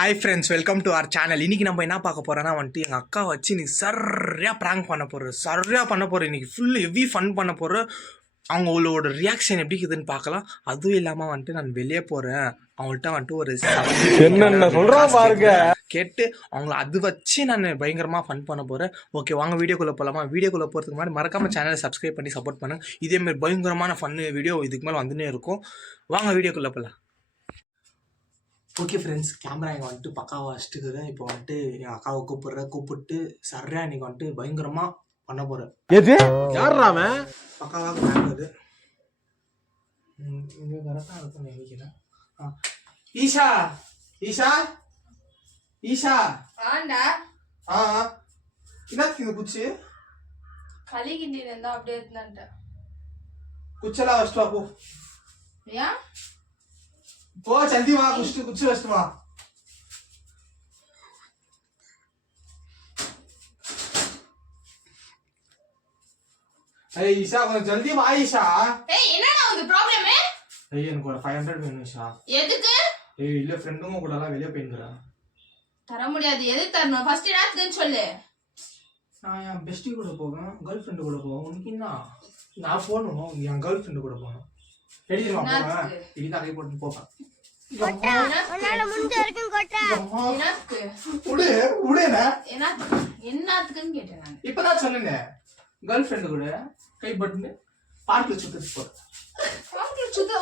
Hi friends, welcome to our channel. இன்றைக்கி நம்ம என்ன பார்க்க போகிறோன்னா வந்துட்டு எங்கள் அக்கா வச்சு நீ சரியாக ப்ராங்க் பண்ண போகிறோம். சரியாக பண்ண போகிறோம். இன்றைக்கி ஃபுல் ஹெவி ஃபன் பண்ண போகிறோம். அவங்களோட ரியாக்ஷன் எப்படி இருக்குதுன்னு பார்க்கலாம். அதுவும் இல்லாமல் வந்துட்டு நான் வெளியே போகிறேன், அவங்கள்ட்ட வந்துட்டு ஒரு என்னென்ன சொல்கிறா பாருங்க கேட்டு அவங்கள அது வச்சு நான் பயங்கரமாக ஃபன் பண்ண போகிறேன். ஓகே, வாங்க வீடியோக்குள்ளே போகலாமா? வீடியோக்குள்ளே போகிறதுக்கு முன்னாடி மறக்காமல் சேனலை சப்ஸ்கிரைப் பண்ணி சப்போர்ட் பண்ணுங்கள். இதேமாதிரி பயங்கரமான ஃபன்னு வீடியோ இதுக்கு மேலே வந்துன்னே இருக்கும். வாங்க வீடியோக்குள்ளே போகலாம். ஓகே ஃப்ரெண்ட்ஸ், கேமரா இங்கே வந்துட்டு பக்காவாக வச்சுட்டுக்கிறேன். இப்போ வந்துட்டு என் அக்காவை கூப்பிட்டு சரியா இன்னைக்கு வந்துட்டு பயங்கரமாக பண்ண போகிறேன். எது யாராம பக்காவாக நடந்தது இங்கே கரெக்டாக இருக்குன்னு நினைக்கிறேன். ஈஷா ஈஷா ஈஷா ஆண்டா என்னத்துக்கு இந்த குச்சி கலிகிண்டி இருந்தா அப்படியே இருந்தான்ட்ட குச்செல்லாம் வச்சுட்டு வா போ. ஏன் போ ஜல்தி வா, குச்சி வச்சுட்டு வா. ஏய் ஈஷா, கொஞ்சம் ஜல்தி வா ஈஷா. ஏய் என்னடா உங்க ப்ராப்ளம்? ஏய் எனக்கு ஒரு 500 வேணும் ஈஷா. எதுக்கு? ஏய் இல்ல, ஃப்ரெண்டுங்க கூட எல்லாம் வெளியே போயிங்கறா. தர முடியாது. எதுக்கு தரணும்? ஃபர்ஸ்ட் என்னத்துக்குன்னு சொல்லு. நான் என் பெஸ்டி கூட போவேன், கேர்ள் ஃப்ரெண்டு கூட போவேன். உனக்கு என்ன? நான் போகணும், என் கேர்ள் ஃப்ரெண்டு கூட போகணும். எழுதிடுவா போவேன், இதுதான் கை போட்டு போவேன். என்னத்துக்குன்னு கேட்டேன் நான். இப்பதான் சொன்னேன், கேர்ள் ஃப்ரெண்டு கூட கை பட்டுன்னு பார்க்ல சுத்திட்டு போறேன்.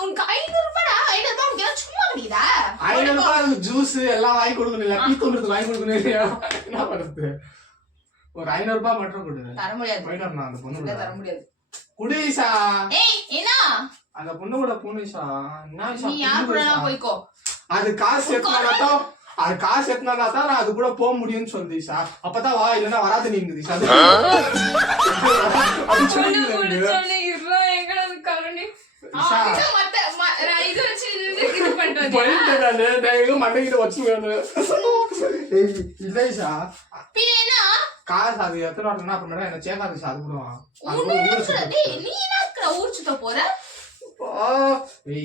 உனக்கு 500 ரூபாடா. 500 ரூபாய் உனக்கு சும்மா கிடைக்குதா? 500 ரூபாய் ஜூஸ் எல்லாம் வாங்கி கொடுக்கணும், இல்ல டீ தூண்டுறது வாங்கி கொடுக்கணும் இல்லையா? என்ன பண்றது? ஒரு 500 ரூபாய் மட்டும் கொடுங்க. தர முடியாது. போயிட்டு அந்த பொண்ணு தர முடியாது. குடிசா. ஏய் என்ன? அந்த பொண்ணு கூட போனிஷா. என்ன நீ யார் கூட போய்க்கோ. அது காசு எத்தனாதான், அது காசு எத்தனாதான் நான் அது கூட போக முடியும்னு சொல்லுதீஷா. அப்பதான் வா, இல்லன்னா வராது நீங்கதீஷா. காசு அது எத்தனை அப்புறமேடா என்ன சேகாதுஷா. அது கூட போற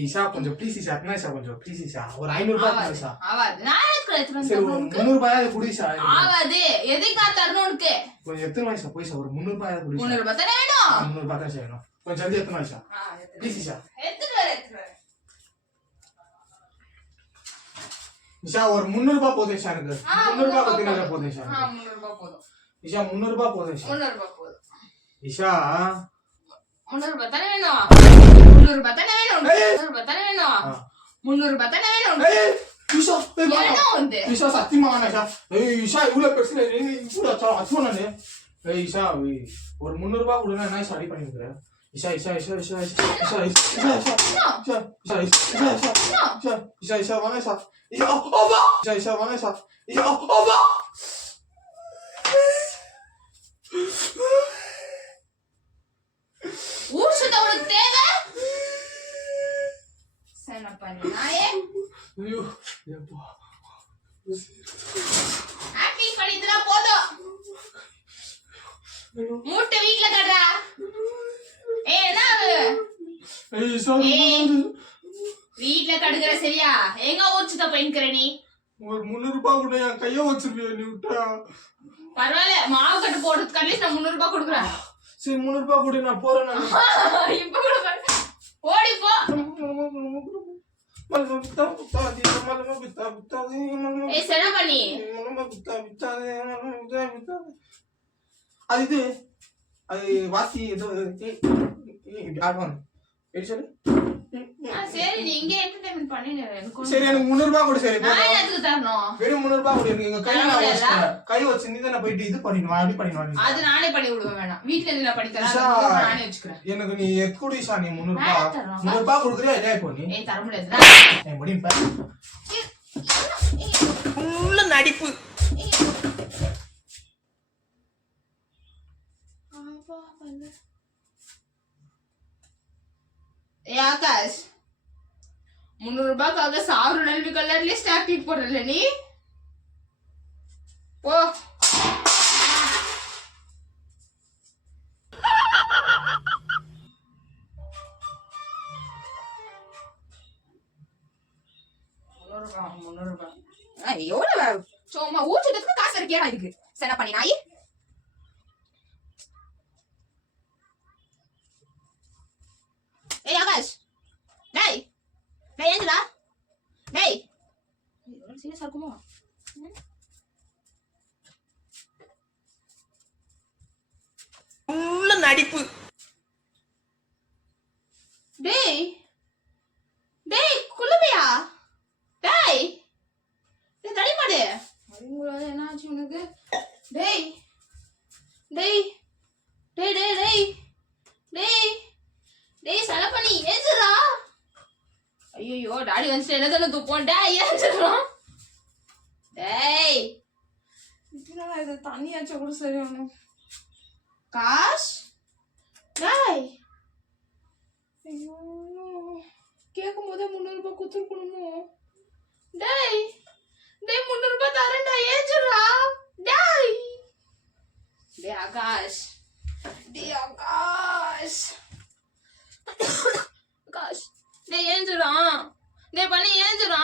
ஈஷா கொஞ்சம் ப்ளீஸ் ஈஷா. என்ன ஈஷா கொஞ்சம் ப்ளீஸ் ஈஷா, ஒரு 500 ரூபாய் ஈஷா. ஆவாது. நான் எதுக்கு எடுத்துறேன்? சரி, ஒரு 300 ரூபாய் குடி ஈஷா. ஆவாது. எதுக்கு தரணும் உனக்கு? கொஞ்சம் எத்தனை ஈஷா போய் ஈஷா, ஒரு 300 ரூபாய் குடி. 300 ரூபாய் தானே வேணும்? 300 ரூபாய் தான் செய்யணும். கொஞ்சம் ஜல்தி எத்தனை ஈஷா ப்ளீஸ் ஈஷா. எடுத்துட்டு வர ஈஷா ஒரு 300 ரூபாய் போதும் ஈஷா. எனக்கு 300 ரூபாய் பத்தினால போதும் ஈஷா. 300 ரூபாய் போதும் ஈஷா. 300 ரூபாய் போதும் ஈஷா. 300 ரூபாய் போதும் ஈஷா. 300 ரூபாய் தானே வேணும்? 300 ரூபாய் தானே வேணும்? 300 ரூபாய் தானே வேணும்? 300 ரூபாய் தானே வேணும்? ஏய் ஈஷா, என்ன வந்து? ஈஷா சத்தியமா வேணாம் ஈஷா. ஏய் ஈஷா, இவ்வளவு பெருசு இவ்வளவு அச்சுவனே. ஏய் ஈஷா, ஒரு 300 ரூபாய் கொடுனா என்ன ஈஷா அடி பண்ணிருக்க? ஈஷா ஈஷா ஈஷா ஈஷா ஈஷா ஈஷா ஈஷா ஈஷா ஈஷா ஈஷா ஈஷா வாங்க ஈஷா. ஈஷா ஓபா. ஈஷா ஈஷா வாங்க ஈஷா. ஈஷா ஓபா. ஊர் சுத்த உனக்கு தேவை? சன பண்ணு நாயே. ஐயோ ஏப்பா, ஆக்டிங் பண்ணிட்டா போதும். மூட்டை வீட்ல கடடா. ஏய் என்ன? ஏய் ஈஷா, வீட்ல கடுக்குற சரியா? எங்க ஊர் சுத்த போயின்கற நீ? ஒரு 300 ரூபாய் கூட என் கைய வச்சிருவியா நீ விட்டா? பரவாயில்ல, மாவு கட்டு போடுறதுக்கு அட்லீஸ்ட் நான் 300 ரூபாய் கொடுக்குறேன். சரி 300 ரூபாய் கூட நான் போறேன். நான் இப்ப கூட ஓடி போ. ஏய் சன பண்ணி. அது இது அது வாசி ஏதோ ஆடுவான். சொல்லு. சரி நீ இங்க என்டர்டெயின்மென்ட் பண்ணிடு. சரி எனக்கு 300 ரூபாய் கூட. சரி நான் எதுக்கு தரணும்? வெறும் 300 ரூபாய் கூட. எங்க கை வச்சு நீ தானே போயிட்டு இது பண்ணிடுவா, அப்படி பண்ணிடுவா. அது நானே பண்ணி விடுவேன். வேணாம், வீட்ல இருந்து நான் பண்ணி தரேன். நானே வச்சுக்கிறேன். எனக்கு நீ எத்குடி ஈஷா, நீ 300 ரூபாய் 300 ரூபாய் கொடுக்குறியா இல்லையா? இப்போ நீ ஏய் தர முடியாது. ஏய் முடியும் பாரு. உள்ள நடிப்பு. ஏ ஆகாஷ், 300 ரூபாய்க்காக சாரு நல்வி கலர்ல ஸ்டார்டிங் போடுறல நீ? போ. எவ்வளவு சும்மா ஊச்சுறதுக்கு காசு இருக்கேடா இதுக்கு சென பண்ணி நாய் ஏய் ஆகாஷ் டேய் டேய் ஏஞ்சலா டேய் இது சீரியஸா இருக்குமோ உள்ள நடிப்பு. டேய் டேய் குளுமையா டேய் டேய் தடி மாடு அடிங்கூடாத என்ன ஆச்சு உனக்கு டேய் டேய் டேய் டேய் டேய் டேய் டேய் சலப்பனி ஏஞ்சுடா ஐயோ டாடி வந்து என்னதான தூப்போம் டேய் ஏஞ்சுடா டேய் இதுனா இது தண்ணி ஆச்சா கூட சரியான காஷ் டேய் ஐயோ கேட்கும் போதே 300 ரூபாய் குத்துருக்கணுமோ டேய் டேய் 300 ரூபாய் தரேன்டா ஏஞ்சுடா டேய் டேய் ஆகாஷ் ஆகாஷ் டேய் ஏஞ்சுடா டேய் பண்ணி ஏஞ்சுடா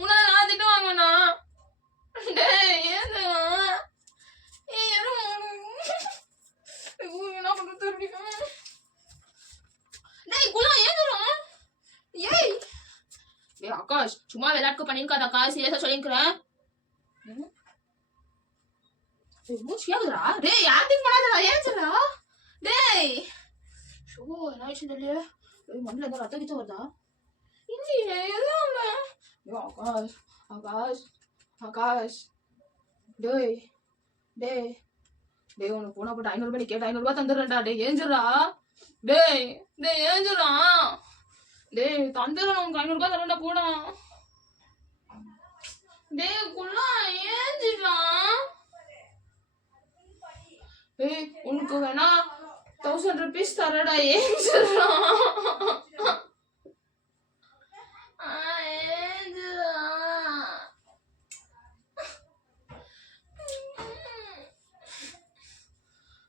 உன்னால நான் திட்டு வாங்கண்ணா டேய் ஏஞ்சுடா ஏய் என்ன பண்றது தெரியுமா டேய் குலா ஏஞ்சுடா ஏய் டேய் ஆகாஷ் சும்மா விளையாட்டு பண்ணிருக்காத ஆகாஷ் சீரியஸா சொல்லிருக்கேன் மூச்சியாகுதுடா டேய் ஆக்டிங் பண்ணாதடா ஏஞ்சுடா டேய் ஷோ என்ன விஷயம் தெரியல மண்ணில் ஏதோ ரத்தம் கிட்ட வருதா இல்லையே எல்லாம் இல்லை ஆகாஷ் ஆகாஷ் ஆகாஷ் டேய் டேய் டேய் உனக்கு போனா போட்டு 500 ரூபாய் கேட்ட 500 ரூபாய் தந்துடுறேன்டா டேய் ஏஞ்சுடா டேய் டேய் ஏஞ்சுடா டேய் தந்துடுறேன் உனக்கு 500 ரூபாய் தரேன்டா போடா டேய் குள்ளா ஏஞ்சுடா ஏய் உனக்கு வேணா 1000 rupees தரடா ஏஞ்சுடா ஏஞ்சுடா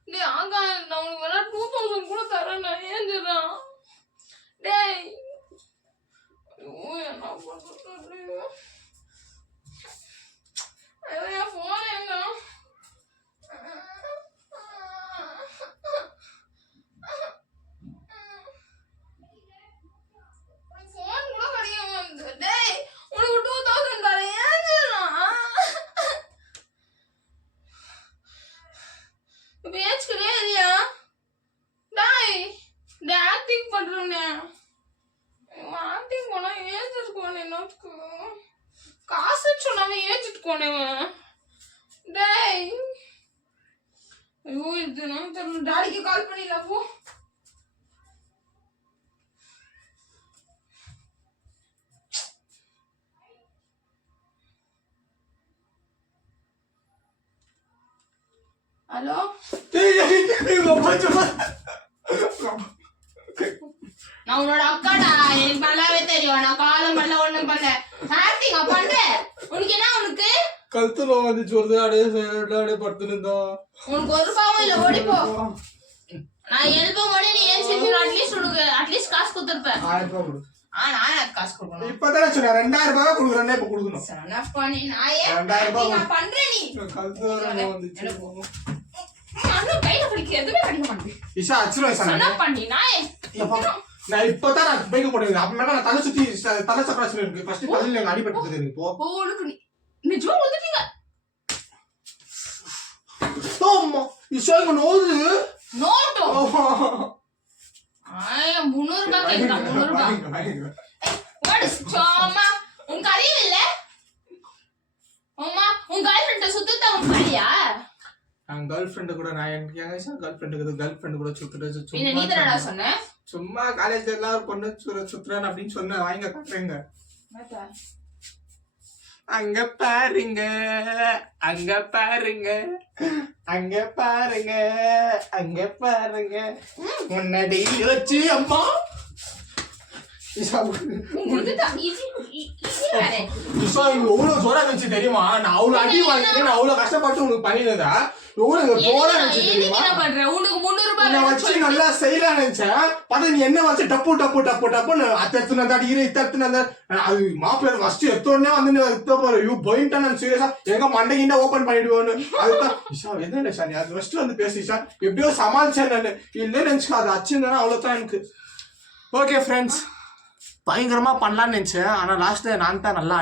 டேய் ஆகா நான் உனக்கு வேணா 2000 கூட தரேன்டா ஏஞ்சுடா டேய் ஐயோ என்ன பண்றது ஐயோ போன் எங்க காசு சொன்னாம ஏஞ்சிட்டு போனேன் டேய் ஐயோ இது நான் தெரியல டாடிக்கு கால் பண்ணிடல போ ஹலோ நான் உன்னோட அக்காடா எனக்கு நல்லாவே தெரியும் நான் காலம் பண்ணல ஒண்ணும் பண்ணல ஆக்டிங்கா பண்றேன் உனக்கு என்ன உனக்கு கழுத்துல வந்துச்சு ஒரு அப்படியே படுத்துருந்தா உனக்கு ஒரு பாவம் இல்ல ஓடிப்போ நான் எழுப்ப மணி நீ ஏன் செஞ்சு அட்லீஸ்ட் உனக்கு அட்லீஸ்ட் காசு கொடுத்துருப்பேன் 1000 ரூபாய் கொடு நான் காசு கொடுக்கணும் இப்பதான் சொன்னேன் 2000 ரூபாய் கொடுக்குறேன் இப்ப கொடுக்கணும் சனப்பா நீ நான் ஏன் 2000 ரூபாய் நான் பண்றேன் நீ கழுத்துல வந்துச்சு நான் கையில பிடிக்க எதுவுமே கிடைக்க மாட்டேங்குது இஷா அச்சுரும் சனப்பா நீ நான் இப்பதான் நான் பைக் போடுவேன் அப்புறமா நான் தலை சுத்தி தலை சக்கராச்சு இருக்கு ஃபர்ஸ்ட் தலையில எனக்கு அடிபட்டு இப்போ உனக்கு நிஜமா உழுதுட்டீங்க ஆமா இஷா இங்க நோது நோட்டோ 300 ரூபாய் கேக்குறான் 300 ரூபாய் வாட் இஸ் சாமா உனக்கு அறிவு இல்ல அம்மா உன் கேர்ள் ஃப்ரெண்ட் சுத்தத உன் பையா நான் கேர்ள் ஃப்ரெண்ட் கூட நான் எனக்கு கேர்ள் ஃப்ரெண்ட் கூட சுத்துறது என்ன நீ தானடா சொன்ன சும்மா காலேஜ்ல எல்லாரும் பொண்ணு சுத்துறான் அப்படின்னு சொன்னேன் வாங்க காட்டுறேங்க அங்க பாருங்க அங்க பாருங்க அங்க பாருங்க அங்க பாருங்க முன்னாடி வச்சு அம்மா உங்களுக்கு இது சொல்றாரு. நிஷா இங்க எவ்வளவு ஜோரா இருந்துச்சு தெரியுமா? நான் அவ்வளவு அடி வாங்கிட்டு நான் அவ்வளவு கஷ்டப்பட்டு உனக்கு பண்ணிருந்தா எவ்வளவு ஜோரா இருந்துச்சு தெரியுமா? என்ன பண்ற? உனக்கு 300 ரூபாய் நான் வச்சு நல்லா செய்யலாம் நினைச்சேன். பார்த்தா நீ என்ன வச்சு டப்பு டப்பு டப்பு டப்புன்னு அத்தனை தாடி இரு இத்தனை அது மாப்பிள்ளை ஃபர்ஸ்ட் எத்தோடனே வந்து எத்த போற யூ போயிட்டா நான் சீரியஸா எங்க மண்டைக்கிட்ட ஓபன் பண்ணிடுவோன்னு அதுதான் நிஷா என்ன நிஷா நீ அது ஃபர்ஸ்ட் வந்து பேசிச்சா எப்படியோ சமாளிச்சேன் நான் இல்லைன்னு நினைச்சுக்கா அது அச்சுன்னா அவ்வளவுதான் எனக்கு. ஓகே ஃப்ரெண்ட்ஸ், பயங்கரமா பண்ணலான்னு நினைச்சேன். ஆனா லாஸ்ட்ல நான் தான் நல்லா